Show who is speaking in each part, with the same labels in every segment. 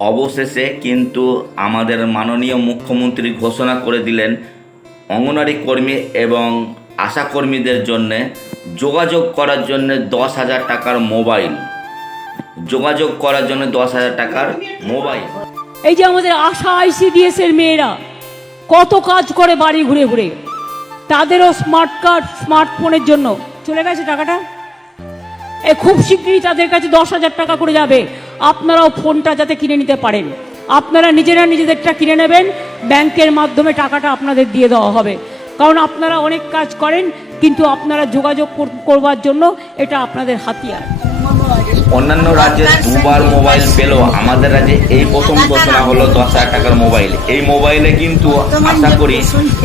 Speaker 1: অবশেষে কিন্তু আমাদের মাননীয় মুখ্যমন্ত্রী ঘোষণা করে দিলেন অঙ্গনারী কর্মী এবং আশাকর্মীদের জন্য যোগাযোগ করার জন্য দশ হাজার টাকার মোবাইল। যোগাযোগ করার জন্য দশ হাজার টাকার মোবাইল।
Speaker 2: এই যে আমাদের আশা আইসিডিএস এর মেয়েরা কত কাজ করে বাড়ি ঘুরে ঘুরে, তাদেরও স্মার্ট কার্ড স্মার্টফোনের জন্য। চলে গেছে টাকাটা? এ খুব শীঘ্রই তাদের কাছে দশ হাজার টাকা করে যাবে। আপনারাও ফোনটা যাতে কিনে নিতে পারেন। আপনারা নিজেরা নিজেদেরটা কিনে নেবেন, ব্যাংকের মাধ্যমে টাকাটা আপনাদের দিয়ে দেওয়া হবে। কারণ আপনারা অনেক কাজ করেন, কিন্তু আপনারা যোগাযোগ করবার জন্য এটা আপনাদের হাতিয়ার।
Speaker 1: অন্যান্য রাজ্যে দুবার মোবাইল পেল আমাদের রাজ্যে এই প্রথম ঘোষণা হলো দশ হাজার টাকার মোবাইল। এই মোবাইলে কিন্তু আশা করি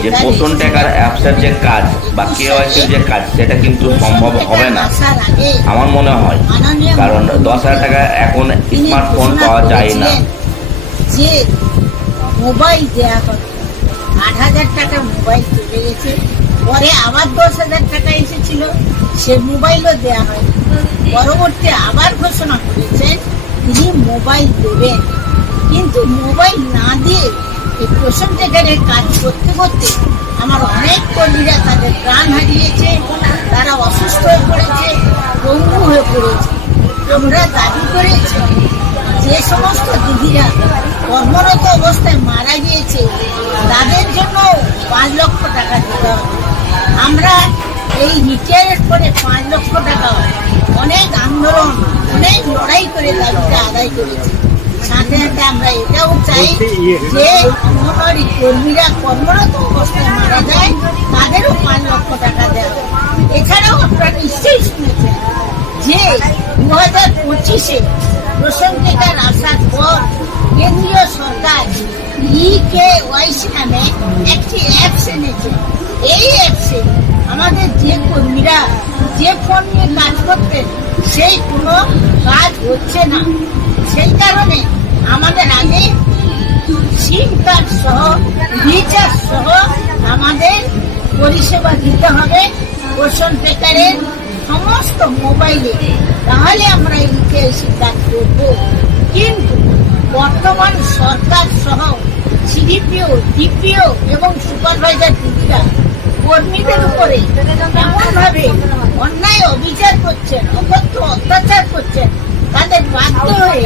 Speaker 1: যে পোষণ টাকার অ্যাপসের যে কাজ বা কেওয়াইসির যে কাজ সেটা কিন্তু সম্ভব হবে না। আমার মনে হয় কারণ দশ হাজার টাকা এখন স্মার্টফোন পাওয়া যায় না।
Speaker 3: যে মোবাইল দেয়া হবে আট হাজার টাকা মোবাইল চলে গেছে। পরে আবার দশ হাজার টাকা এসেছিল। সে মোবাইলও দেয়া হয় পরবর্তী আবার ঘোষণা করেছেন তিনি মোবাইল দেবেন। কিন্তু মোবাইল না দিয়ে এই প্রসব জায়গায় কাজ করতে করতে আমার অনেক কর্মীরা তাদের প্রাণ হারিয়েছে, তারা অসুস্থ হয়ে পড়েছে পঙ্গু হয়ে পড়েছে। আমরা দাবি করেছি যে সমস্ত দিদিরা কর্মরত অবস্থায় মারা গিয়েছে, তাদের জন্য পাঁচ লক্ষ টাকা দিতে হবে। আমরা এই রিটায়ারের পরে পাঁচ লক্ষ টাকা। অনেক আন্দোলন অনেক লড়াই করে দাবিটা আদায় করেছি। সাথে সাথে আমরা এটাও চাই যে অঙ্গনওয়াড়ি কর্মীরা কর্মরত অবস্থায় মারা যায় তাদেরও পাঁচ লক্ষ টাকা দেওয়া এছাড়াও আপনারা নিশ্চয়ই শুনেছেন যে দু হাজার পঁচিশে প্রসঙ্গিকার আসার পর কেন্দ্রীয় সরকার ই কে ওয়াইসি নামে একটি অ্যাপস এনেছে। এই আমাদের যে কর্মীরা যে ফোন নিয়ে কাজ করতেন, সেই কোনো কাজ হচ্ছে না। সেই কারণে আমাদের আগে সিম কার্ড সহ রিচার্জ সহ আমাদের পরিষেবা দিতে হবে পোষণ বেকারের সমস্ত মোবাইলে। তাহলে আমরা ইতিহাসে কাজ করব। কিন্তু বর্তমান সরকার সহ সিডিপিও ডিপিও এবং সুপারভাইজার দিদিরা কর্মীদের উপরে এমনভাবে অন্যায় অবিচার করছেন, অকথ্য অত্যাচার করছেন, তাদের বাধ্য হয়ে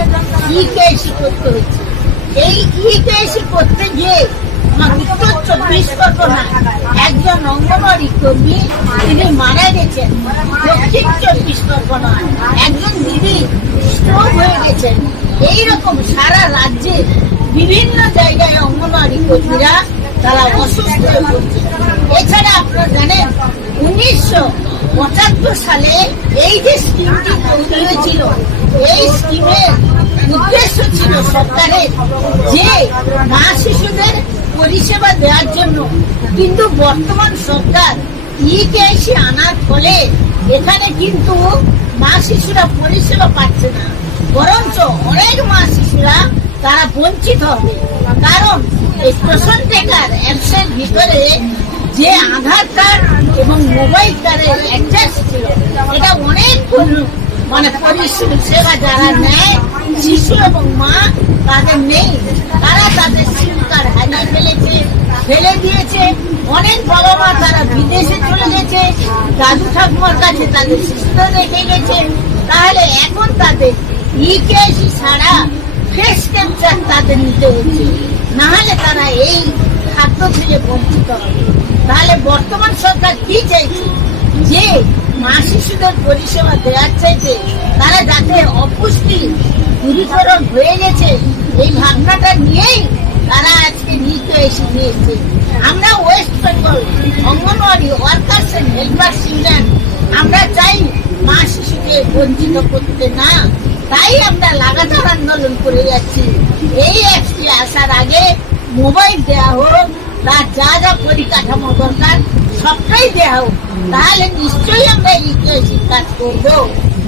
Speaker 3: ইকেএসি করতে হচ্ছে এই ইকেএসি করতে গিয়ে উত্তর চব্বিশ পরগনা একজন অঙ্গনওয়াড়ি কর্মী, তিনি মারা গেছেন। দক্ষিণ চব্বিশ পরগনা একজন দিদি স্ট্রোক হয়ে গেছেন। এইরকম সারা রাজ্যে বিভিন্ন জায়গায় অঙ্গনওয়াড়ি কর্মীরা তারা অসুস্থ হয়ে পড়ছে। এছাড়া আপনারা জানেন, উনিশশো পঁচাত্তর সালে এই যে স্কিমটি তৈরি হয়েছিল, এই স্কিমের উদ্দেশ্য ছিল সরকারের যে মা শিশুদের পরিষেবা দেওয়ার জন্য। কিন্তু বর্তমান সরকার ইকেএসি আনার ফলে এখানে কিন্তু মা শিশুরা পরিষেবা পাচ্ছে না। বরঞ্চ অনেক মা শিশুরা তারা বঞ্চিত হবে। কারণ এই প্রশ্ন টেকার অ্যাপসের ভিতরে যে আধার কার্ড এবং মোবাইল কার্ডের অ্যাক্সেস ছিল এটা অনেক মানে সেবা যারা নেয়, শিশু এবং মা, তাদের নেই। তারা তাদের সিম কার্ড হারিয়ে ফেলেছে, ফেলে দিয়েছে। অনেক বাবা মা তারা বিদেশে চলে গেছে। দাদু ঠাকুমার কাছে তাদের শিশুরা রেখে গেছে। তাহলে এখন তাদের ইকেএসি ছাড়া ফেস ক্যান্সার তাদের নিতে হচ্ছে। নাহলে তারা এই খাদ্য থেকে বঞ্চিত হবে। তাহলে বর্তমান সরকার কি চাইছে? যে মা শিশুদের পরিষেবা দেওয়ার চাইতে তারা যাতে অপুষ্টি দূরীকরণ হয়ে গেছে, এই ভাবনাটা নিয়েই তারা আজকে নিতে এসে নিয়েছে আমরা West Bengal anganwadi workers and helpers union আমরা চাই মা শিশুকে বঞ্চিত করতে না, তাই আমরা লাগাতার আন্দোলন করে যাচ্ছি। এই অ্যাপসটি আসার আগে মোবাইল দেওয়া হোক, তার যা যা পরিকাঠামো দরকার, সবটাই দেওয়া হোক, তাহলে নিশ্চয়ই আমরা ইতিহাসিক কাজ করব।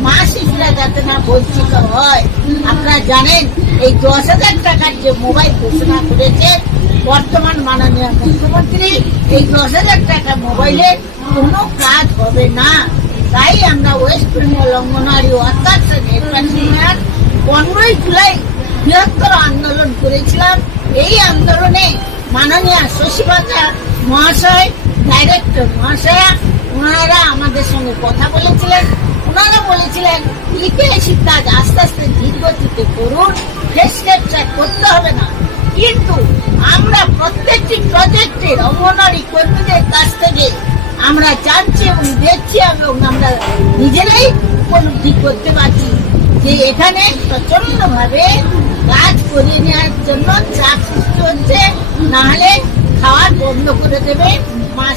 Speaker 3: মা শিশুরা যাতে না বঞ্চিত হয়। আপনারা জানেন, এই দশ হাজার টাকার যে মোবাইল ঘোষণা করেছে, বর্তমান মাননীয় মুখ্যমন্ত্রী, এই দশ হাজার টাকা মোবাইলে কোনো কাজ হবে না। তাই আমরা ওয়েস্ট বেঙ্গল অঙ্গনওয়াড়ি ইউনিয়ন পনেরোই জুলাই বৃহত্তর আন্দোলন করেছিলাম। এই আন্দোলনে মাননীয় শশীপাত্রা মহাশয় ডাইরেক্টর মহাশয়া, ওনারা আমাদের সঙ্গে কথা বলেছিলেন। ওনারা বলেছিলেন ইতিহাসিক কাজ আস্তে আস্তে ধীর গতিতে করুন, ফেস ক্যাপচার করতে হবে না। কিন্তু আমরা প্রত্যেকটি প্রজেক্টের অঙ্গনারী কর্মীদের কাছ থেকে আমরা জানছি এবং দেখছি এবং আমরা নিজেরাই উপলব্ধি করতে পারছি যে এখানে প্রচণ্ড ভাবে কাজ করিয়ে নেওয়ার জন্য চাপ সৃষ্টি হচ্ছে নাহলে খাওয়ার বন্ধ করে দেবে মা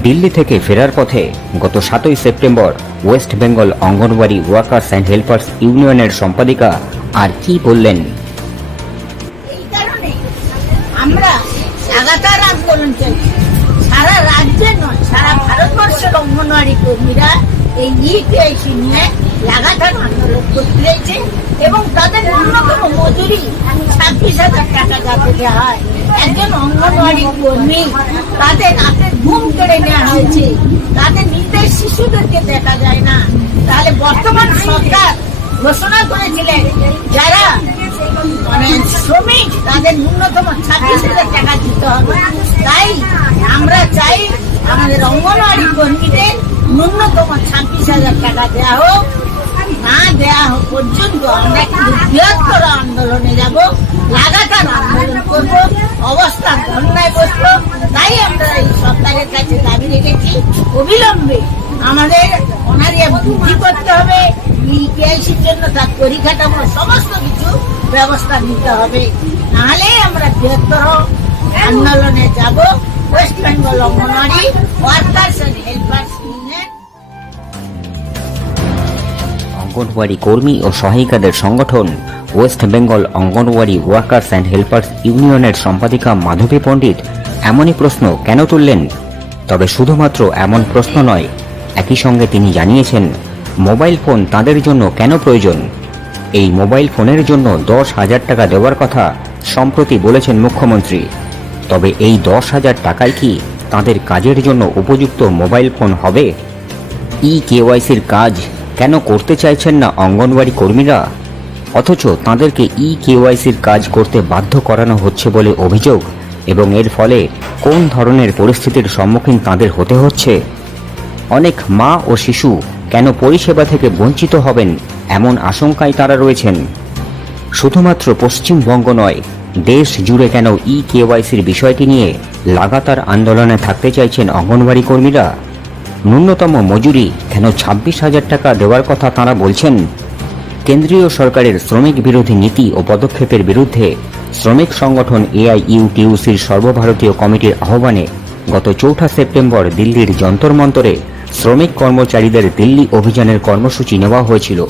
Speaker 4: দিল্লি থেকে ফেরার পথে গত সাতই September West Bengal anganwadi workers and helpers ইউনিয়নের সম্পাদিকা আর কি বললেন?
Speaker 3: এই কারণে আমরা লাগাতার আন্দোলন চলছে সারা রাজ্যে নয় সারা ভারতবর্ষের অঙ্গনওয়াড়ি কর্মীরা এই ইপিআইসি নিয়ে লাগাতার আন্দোলন করতে এবং তাদের ন্যূনতম মজুরি ছাব্বিশ হাজার টাকা যাতে দেওয়া হয়। একজন অঙ্গনওয়াড়ি কর্মী তাদের রাতের ঘুম কেড়ে নেওয়া হয়েছে। তাদের নিজের শিশুদেরকে দেখা যায় না। তাহলে বর্তমান সরকার ঘোষণা করেছিলেন যারা মানে শ্রমিক, তাদের ন্যূনতম ছাব্বিশ হাজার টাকা দিতে হবে। তাই আমরা চাই আমাদের অঙ্গনওয়াড়ি কর্মীদের ন্যূনতম ছাব্বিশ হাজার টাকা দেওয়া হোক, না দেওয়া হোক পর্যন্ত আমরা কিন্তু বৃহত্তর আন্দোলনে যাব, লাগাতার আন্দোলন করব, অবস্থান ধর্নায় বসবো, তাই আমরা এই সরকারের কাছে দাবি রেখেছি। অবিলম্বে আমাদের অনারিয়া বৃদ্ধি করতে হবে ইপিআইসির জন্য তার পরিকাঠামো, সমস্ত কিছু ব্যবস্থা নিতে হবে। নাহলে আমরা বৃহত্তর আন্দোলনে যাব, West Bengal anganwadi, workers and helpers
Speaker 4: anganwadi কর্মী ও সহায়িকাদের সংগঠন West Bengal anganwadi workers and helpers ইউনিয়নের সম্পাদিকা মাধবী পণ্ডিত এমনই প্রশ্ন কেন তুললেন? তবে শুধুমাত্র এমন প্রশ্ন নয়, একই সঙ্গে তিনি জানিয়েছেন, মোবাইল ফোন তাদের জন্য কেন প্রয়োজন? এই মোবাইল ফোনের জন্য দশ হাজার টাকা দেওয়ার কথা সম্প্রতি বলেছেন মুখ্যমন্ত্রী। তবে এই দশ হাজার টাকায় কি তাদের কাজের জন্য উপযুক্ত মোবাইল ফোন হবে? ই কেওয়াইসির কাজ কেন করতে চাইছেন না অঙ্গনওয়াড়ি কর্মীরা? অথচ তাদেরকে ই কেওয়াইসির কাজ করতে বাধ্য করানো হচ্ছে বলে অভিযোগ, এবং এর ফলে কোন ধরনের পরিস্থিতির সম্মুখীন তাদের হতে হচ্ছে? অনেক মা ও শিশু কেন পরিষেবা থেকে বঞ্চিত হবেন এমন আশঙ্কায় তারা রয়েছেন। শুধুমাত্র পশ্চিমবঙ্গ নয়, দেশ জুড়ে কেন ই কেওয়াইসির বিষয়টি নিয়ে লাগাতার আন্দোলনে থাকতে চাইছেন অঙ্গনওয়াড়ি কর্মীরা? ন্যূনতম মজুরি কেন ছাব্বিশ হাজার টাকা দেওয়ার কথা তারা বলছেন। কেন্দ্রীয় সরকারের শ্রমিক বিরোধী নীতি ও পদক্ষেপের বিরুদ্ধে শ্রমিক সংগঠন এআইইউটিউসির সর্বভারতীয় কমিটির আহ্বানে গত চৌঠা সেপ্টেম্বর দিল্লির যন্তর মন্তরে শ্রমিক কর্মচারীদের দিল্লি অভিযানের কর্মসূচি নেওয়া হয়েছিল।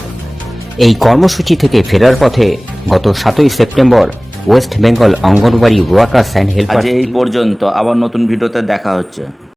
Speaker 4: এই কর্মসূচি থেকে ফেরার পথে গত সাতই September West Bengal anganwadi workers and helper
Speaker 1: এই পর্যন্ত আবার নতুন ভিডিওতে দেখা হচ্ছে।